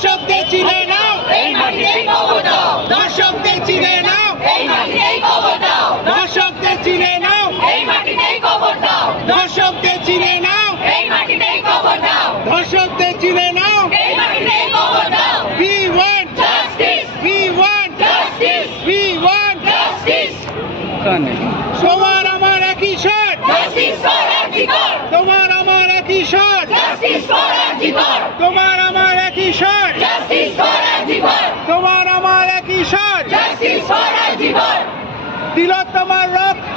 দর্শকদের চিনে নাও, এই মাটিতেই কবর দাও, দর্শকদের চিনে নাও, এই মাটিতেই কবর দাও, দর্শকদের চিনে নাও, এই মাটিতেই কবর দাও, দর্শকদের চিনে নাও, এই মাটিতেই কবর দাও, দর্শকদের চিনে নাও। এই মাটিতেই কবর দাও। We want justice, we want justice, we want justice, তোমার আমার একই শট, জাস্টিস ফর আরজিকর, তোমার আমার একই শট, জাস্টিস ফর আরজিকর, তোমার আমার একই শট, জাস্টিস ফর আরজিকর, তোমার আমার একই শট। জাস্টিস ফর আরজিকর, তিলোত্তমার রক্ত